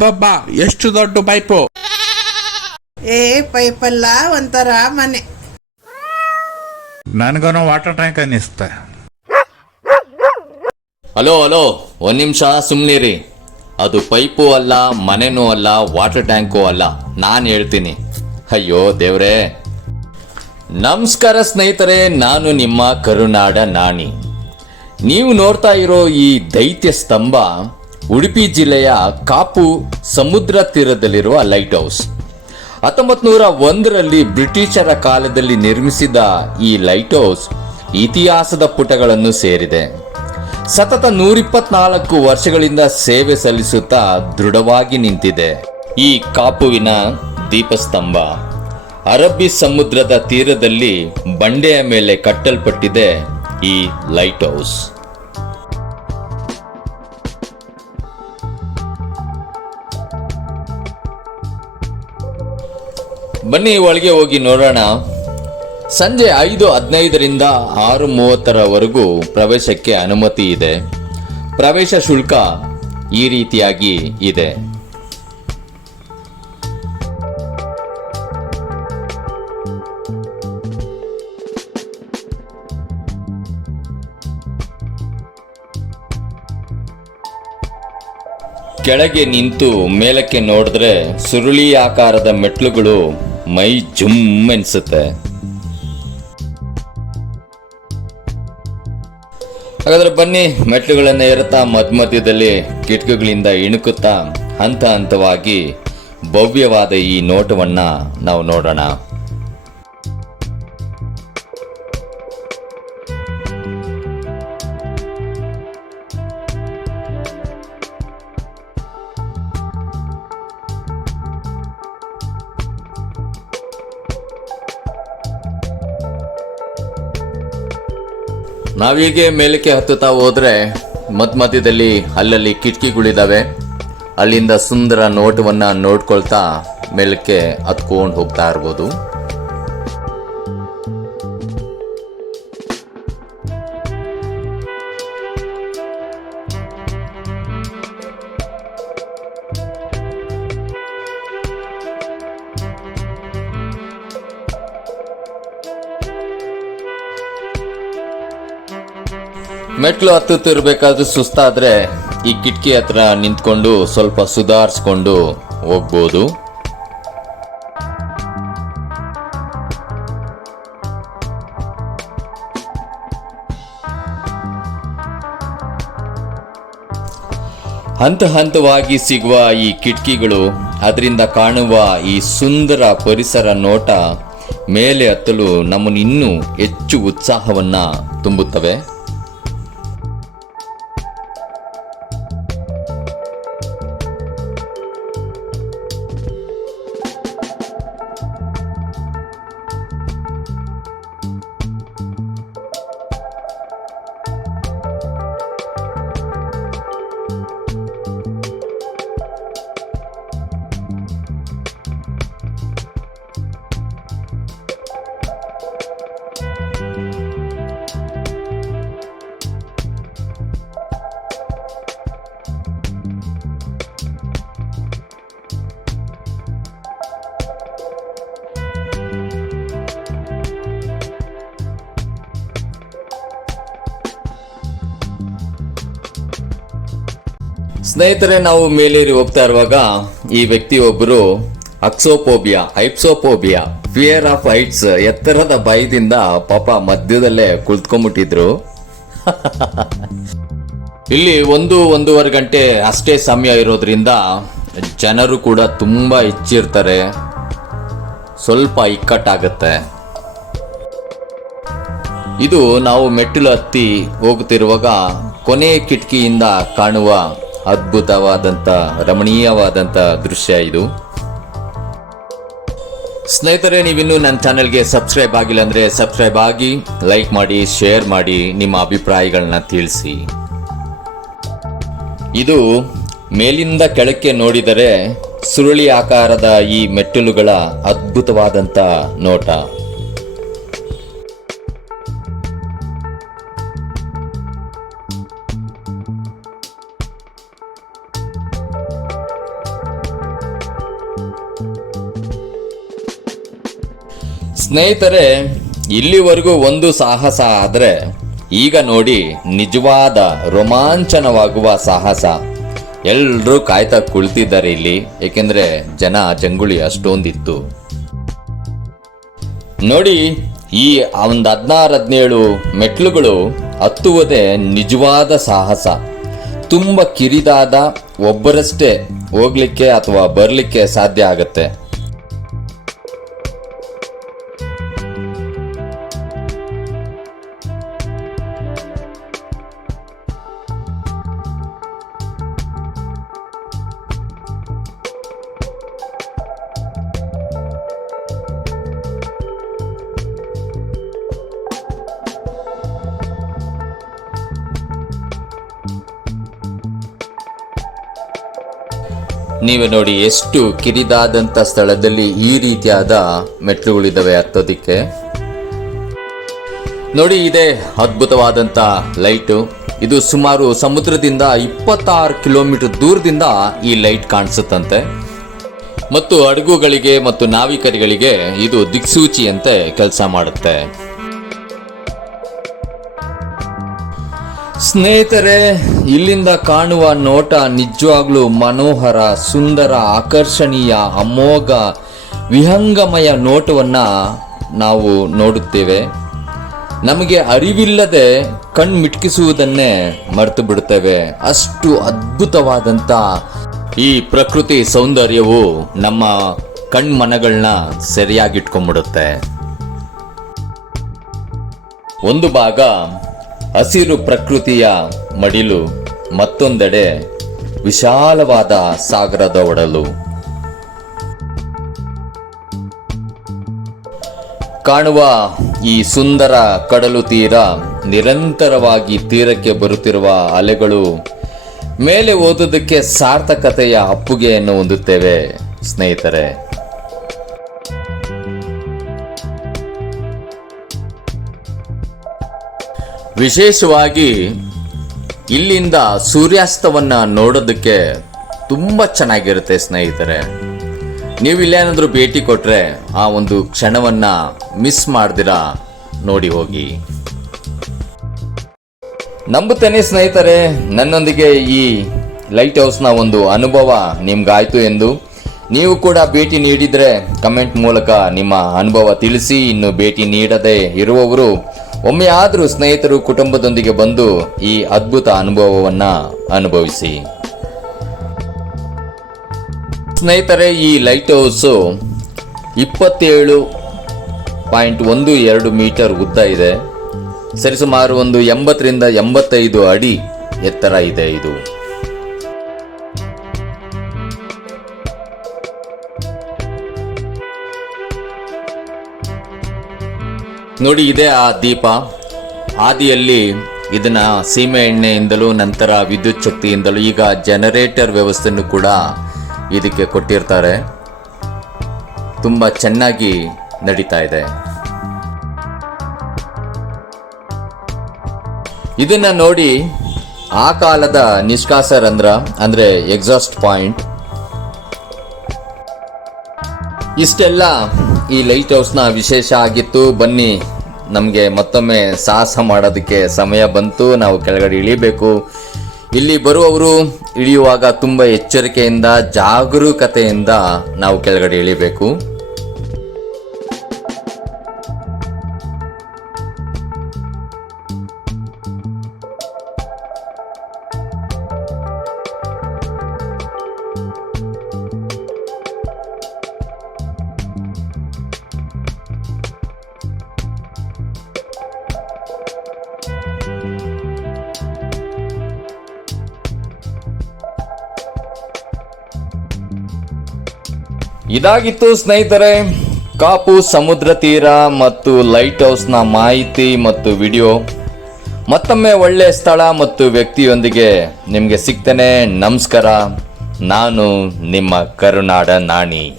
ಅಬ್ಬಬ್ಬಾ ಎಷ್ಟು ದೊಡ್ಡ ಪೈಪು? ಏ ಪೈಪಲ್ಲ ಒಂಥರ ಮನೆ. ನನಗನೋ ವಾಟರ್ ಟ್ಯಾಂಕ್ ಅನ್ನಿಸ್ತ. ಹಲೋ ಹಲೋ ಒಂದ್ ನಿಮಿಷ ಸುಮ್ನಿರಿ. ಅದು ಪೈಪು ಅಲ್ಲ ಮನೆನೂ ಅಲ್ಲ ವಾಟರ್ ಟ್ಯಾಂಕು ಅಲ್ಲ. ನಾನು ಹೇಳ್ತೀನಿ. ಅಯ್ಯೋ ದೇವ್ರೇ. ನಮಸ್ಕಾರ ಸ್ನೇಹಿತರೆ ನಾನು ನಿಮ್ಮ ಕರುನಾಡ ನಾಣಿ. ನೀವು ನೋಡ್ತಾ ಇರೋ ಈ ದೈತ್ಯ ಸ್ತಂಭ ಉಡುಪಿ ಜಿಲ್ಲೆಯ ಕಾಪು ಸಮುದ್ರ ತೀರದಲ್ಲಿರುವ ಲೈಟ್ ಹೌಸ್. ಹತ್ತೊಂಬತ್ ನೂರ ಒಂದರಲ್ಲಿ ಬ್ರಿಟಿಷರ ಕಾಲದಲ್ಲಿ ನಿರ್ಮಿಸಿದ ಈ ಲೈಟ್ ಹೌಸ್ ಇತಿಹಾಸದ ಪುಟಗಳನ್ನು ಸೇರಿದೆ. ಸತತ ನೂರಿಪ್ಪತ್ನಾಲ್ಕು ವರ್ಷಗಳಿಂದ ಸೇವೆ ಸಲ್ಲಿಸುತ್ತಾ ದೃಢವಾಗಿ ನಿಂತಿದೆ. ಈ ಕಾಪುವಿನ ದೀಪಸ್ತಂಭ ಅರಬ್ಬಿ ಸಮುದ್ರದ ತೀರದಲ್ಲಿ ಬಂಡೆಯ ಮೇಲೆ ಕಟ್ಟಲ್ಪಟ್ಟಿದೆ ಈ ಲೈಟ್ ಹೌಸ್. ಬನ್ನಿ ಒಳಗೆ ಹೋಗಿ ನೋಡೋಣ. ಸಂಜೆ ಐದು ಹದಿನೈದರಿಂದ ಆರು ಮೂವತ್ತರವರೆಗೂ ಪ್ರವೇಶಕ್ಕೆ ಅನುಮತಿ ಇದೆ. ಪ್ರವೇಶ ಶುಲ್ಕ ಈ ರೀತಿಯಾಗಿ ಇದೆ. ಕೆಳಗೆ ನಿಂತು ಮೇಲಕ್ಕೆ ನೋಡಿದ್ರೆ ಸುರುಳಿ ಆಕಾರದ ಮೆಟ್ಲುಗಳು ಮೈ ಜುಮ್ ಎನ್ಸುತ್ತೆ. ಹಾಗಾದ್ರೆ ಬನ್ನಿ ಮೆಟ್ಲುಗಳನ್ನು ಏರುತ್ತಾ ಮಧ್ಯ ಮಧ್ಯದಲ್ಲಿ ಕಿಟಕಿಗಳಿಂದ ಇಣುಕುತ್ತಾ ಹಂತ ಹಂತವಾಗಿ ಭವ್ಯವಾದ ಈ ನೋಟವನ್ನ ನಾವು ನೋಡೋಣ. ನಾವೀಗೆ ಮೇಲಕ್ಕೆ ಹತ್ತುತ್ತಾ ಹೋದ್ರೆ ಮಧ್ಯ ಮಧ್ಯದಲ್ಲಿ ಅಲ್ಲಲ್ಲಿ ಕಿಟಕಿಗಳಿದ್ದಾವೆ ಅಲ್ಲಿಂದ ಸುಂದರ ನೋಟವನ್ನ ನೋಡ್ಕೊಳ್ತಾ ಮೇಲಕ್ಕೆ ಹತ್ಕೊಂಡು ಹೋಗ್ತಾ ಇರ್ಬೋದು. ಮೆಟ್ಲು ಹತ್ತುತ್ತಿರ್ಬೇಕಾದ್ರೆ ಸುಸ್ತಾದ್ರೆ ಈ ಕಿಟಕಿ ಹತ್ರ ನಿಂತ್ಕೊಂಡು ಸ್ವಲ್ಪ ಸುಧಾರಿಸ್ಕೊಂಡು ಹೋಗ್ಬೋದು. ಹಂತ ಹಂತವಾಗಿ ಸಿಗುವ ಈ ಕಿಟಕಿಗಳು ಅದರಿಂದ ಕಾಣುವ ಈ ಸುಂದರ ಪರಿಸರ ನೋಟ ಮೇಲೆ ಹತ್ತಲು ನಮ್ಮನ್ನು ಇನ್ನೂ ಹೆಚ್ಚು ಉತ್ಸಾಹವನ್ನ ತುಂಬುತ್ತವೆ. ಸ್ನೇಹಿತರೆ, ನಾವು ಮೇಲೇರಿ ಹೋಗ್ತಾ ಇರುವಾಗ ಈ ವ್ಯಕ್ತಿ ಒಬ್ಬರು acrophobia hypsophobia fear of heights ಎತ್ತರದ ಭಯದಿಂದ ಪಾಪ ಮಧ್ಯದಲ್ಲೇ ಕುಳಿತ್ಕೊಂಡ್ಬಿಟ್ಟಿದ್ರು. ಇಲ್ಲಿ ಒಂದು, ಒಂದೂವರೆ ಗಂಟೆ ಅಷ್ಟೇ ಸಮಯ ಇರೋದ್ರಿಂದ ಜನರು ಕೂಡ ತುಂಬ ಹೆಚ್ಚಿರ್ತಾರೆ ಸ್ವಲ್ಪ ಇಕ್ಕಟ್ಟಾಗತ್ತೆ. ಇದು ನಾವು ಮೆಟ್ಟಿಲು ಹತ್ತಿ ಹೋಗುತ್ತಿರುವಾಗ ಕೊನೆ ಕಿಟಕಿಯಿಂದ ಕಾಣುವ ಅದ್ಭುತವಾದಂಥ ರಮಣೀಯವಾದಂಥ ದೃಶ್ಯ ಇದು. ಸ್ನೇಹಿತರೆ, ನೀವಿನ್ನೂ ನನ್ನ ಚಾನೆಲ್ಗೆ ಸಬ್ಸ್ಕ್ರೈಬ್ ಆಗಿಲ್ಲ ಅಂದ್ರೆ ಸಬ್ಸ್ಕ್ರೈಬ್ ಆಗಿ, ಲೈಕ್ ಮಾಡಿ, ಶೇರ್ ಮಾಡಿ, ನಿಮ್ಮ ಅಭಿಪ್ರಾಯಗಳನ್ನ ತಿಳಿಸಿ. ಇದು ಮೇಲಿಂದ ಕೆಳಕ್ಕೆ ನೋಡಿದರೆ ಸುರುಳಿ ಆಕಾರದ ಈ ಮೆಟ್ಟಿಲುಗಳ ಅದ್ಭುತವಾದಂಥ ನೋಟ. ಸ್ನೇಹಿತರೆ, ಇಲ್ಲಿವರೆಗೂ ಒಂದು ಸಾಹಸ ಆದರೆ, ಈಗ ನೋಡಿ ನಿಜವಾದ ರೋಮಾಂಚನವಾಗುವ ಸಾಹಸ. ಎಲ್ಲರೂ ಕಾಯ್ತಾ ಕುಳಿತಿದ್ದಾರೆ ಇಲ್ಲಿ, ಏಕೆಂದರೆ ಜನ ಜಂಗುಳಿ ಅಷ್ಟೊಂದಿತ್ತು. ನೋಡಿ, ಈ ಒಂದು ಹದಿನಾರು, ಹದಿನೇಳು ಮೆಟ್ಲುಗಳು ಹತ್ತುವುದೇ ನಿಜವಾದ ಸಾಹಸ. ತುಂಬ ಕಿರಿದಾದ, ಒಬ್ಬರಷ್ಟೇ ಹೋಗ್ಲಿಕ್ಕೆ ಅಥವಾ ಬರಲಿಕ್ಕೆ ಸಾಧ್ಯ ಆಗತ್ತೆ. ನೀವೇ ನೋಡಿ ಎಷ್ಟು ಕಿರಿದಾದಂಥ ಸ್ಥಳದಲ್ಲಿ ಈ ರೀತಿಯಾದ ಮೆಟ್ಲುಗಳಿದ್ದಾವೆ ಹತ್ತೋದಿಕ್ಕೆ. ನೋಡಿ ಇದೆ ಅದ್ಭುತವಾದಂಥ ಲೈಟು. ಇದು ಸುಮಾರು ಸಮುದ್ರದಿಂದ ಇಪ್ಪತ್ತಾರು ಕಿಲೋಮೀಟರ್ ದೂರದಿಂದ ಈ ಲೈಟ್ ಕಾಣಿಸುತ್ತಂತೆ. ಮತ್ತು ಹಡಗುಗಳಿಗೆ ಮತ್ತು ನಾವಿಕರಿಗಳಿಗೆ ಇದು ದಿಕ್ಸೂಚಿಯಂತೆ ಕೆಲಸ ಮಾಡುತ್ತೆ. ಸ್ನೇಹಿತರೆ, ಇಲ್ಲಿಂದ ಕಾಣುವ ನೋಟ ನಿಜವಾಗ್ಲೂ ಮನೋಹರ, ಸುಂದರ, ಆಕರ್ಷಣೀಯ, ಅಮೋಘ, ವಿಹಂಗಮಯ ನೋಟವನ್ನ ನಾವು ನೋಡುತ್ತೇವೆ. ನಮಗೆ ಅರಿವಿಲ್ಲದೆ ಕಣ್ಮಿಟ್ಕಿಸುವುದನ್ನೇ ಮರೆತು ಬಿಡುತ್ತೇವೆ. ಅಷ್ಟು ಅದ್ಭುತವಾದಂಥ ಈ ಪ್ರಕೃತಿ ಸೌಂದರ್ಯವು ನಮ್ಮ ಕಣ್ಮನಗಳನ್ನ ಸರಿಯಾಗಿಟ್ಕೊಂಡ್ಬಿಡುತ್ತೆ. ಒಂದು ಭಾಗ ಹಸಿರು ಪ್ರಕೃತಿಯ ಮಡಿಲು ಮತ್ತೊಂದೆಡೆ ವಿಶಾಲವಾದ ಸಾಗರದ ಒಡಲು. ಕಾಣುವ ಈ ಸುಂದರ ಕಡಲು ತೀರ ನಿರಂತರವಾಗಿ ತೀರಕ್ಕೆ ಬರುತ್ತಿರುವ ಅಲೆಗಳು ಮೇಲೆ ಓದೋದಕ್ಕೆ ಸಾರ್ಥಕತೆಯ ಅಪ್ಪುಗೆಯನ್ನು ಹೊಂದುತ್ತೇವೆ, ಸ್ನೇಹಿತರೆ. ವಿಶೇಷವಾಗಿ ಇಲ್ಲಿಂದ ಸೂರ್ಯಾಸ್ತವನ್ನ ನೋಡೋದಕ್ಕೆ ತುಂಬ ಚೆನ್ನಾಗಿರುತ್ತೆ ಸ್ನೇಹಿತರೆ. ನೀವು ಇಲ್ಲೇನಾದ್ರೂ ಭೇಟಿ ಕೊಟ್ಟರೆ ಆ ಒಂದು ಕ್ಷಣವನ್ನ ಮಿಸ್ ಮಾಡ್ದಿರಾ? ನೋಡಿ ಹೋಗಿ. ನಂಬುತ್ತೇನೆ ಸ್ನೇಹಿತರೆ, ನನ್ನೊಂದಿಗೆ ಈ ಲೈಟ್ ಹೌಸ್ನ ಒಂದು ಅನುಭವ ನಿಮ್ಗಾಯ್ತು ಎಂದು. ನೀವು ಕೂಡ ಭೇಟಿ ನೀಡಿದ್ರೆ ಕಮೆಂಟ್ ಮೂಲಕ ನಿಮ್ಮ ಅನುಭವ ತಿಳಿಸಿ, ಇನ್ನು ಭೇಟಿ ನೀಡದೆ ಇರುವವರು ಒಮ್ಮೆ ಆದರೂ ಸ್ನೇಹಿತರು ಕುಟುಂಬದೊಂದಿಗೆ ಬಂದು ಈ ಅದ್ಭುತ ಅನುಭವವನ್ನು ಅನುಭವಿಸಿ. ಸ್ನೇಹಿತರೆ, ಈ ಲೈಟ್ ಹೌಸು ಇಪ್ಪತ್ತೇಳು ಪಾಯಿಂಟ್ ಒಂದು ಎರಡು ಮೀಟರ್ ಉದ್ದ ಇದೆ. ಸರಿಸುಮಾರು ಒಂದು ಎಂಬತ್ತರಿಂದ ಎಂಬತ್ತೈದು ಅಡಿ ಎತ್ತರ ಇದೆ ಇದು. ನೋಡಿ, ಇದೆ ಆ ದೀಪ. ಆದಿಯಲ್ಲಿ ಇದನ್ನ ಸೀಮೆ ಎಣ್ಣೆಯಿಂದಲೂ ನಂತರ ವಿದ್ಯುತ್ ಶಕ್ತಿಯಿಂದಲೂ ಈಗ ಜನರೇಟರ್ ವ್ಯವಸ್ಥೆಯನ್ನು ಕೂಡ ಇದಕ್ಕೆ ಕೊಟ್ಟಿರ್ತಾರೆ. ತುಂಬ ಚೆನ್ನಾಗಿ ನಡೀತಾ ಇದೆ. ಇದನ್ನ ನೋಡಿ ಆ ಕಾಲದ ನಿಷ್ಕಾಸ ರಂಧ್ರ, ಅಂದ್ರೆ ಎಕ್ಸಾಸ್ಟ್ ಪಾಯಿಂಟ್ ಇಷ್ಟೆಲ್ಲ ಈ ಲೈಟ್ ಹೌಸ್ನ ವಿಶೇಷ ಆಗಿತ್ತು. ಬನ್ನಿ ನಮಗೆ ಮತ್ತೊಮ್ಮೆ ಸಾಹಸ ಮಾಡೋದಕ್ಕೆ ಸಮಯ ಬಂತು, ನಾವು ಕೆಳಗಡೆ ಇಳಿಬೇಕು. ಇಲ್ಲಿ ಬರುವವರು ಇಳಿಯುವಾಗ ತುಂಬ ಎಚ್ಚರಿಕೆಯಿಂದ, ಜಾಗರೂಕತೆಯಿಂದ ನಾವು ಕೆಳಗಡೆ ಇಳಿಬೇಕು. ಇದಾಗಿತ್ತು ಸ್ನೇಹಿತರೆ, ಕಾಪು ಸಮುದ್ರ ತೀರ ಮತ್ತು ಲೈಟ್ ಹೌಸ್ನ ಮಾಹಿತಿ ಮತ್ತು ವಿಡಿಯೋ. ಮತ್ತೊಮ್ಮೆ ಒಳ್ಳೆ ಸ್ಥಳ ಮತ್ತು ವ್ಯಕ್ತಿಯೊಂದಿಗೆ ನಿಮಗೆ ಸಿಗ್ತೇನೆ. ನಮಸ್ಕಾರ. ನಾನು ನಿಮ್ಮ ಕರುನಾಡ ನಾಣಿ.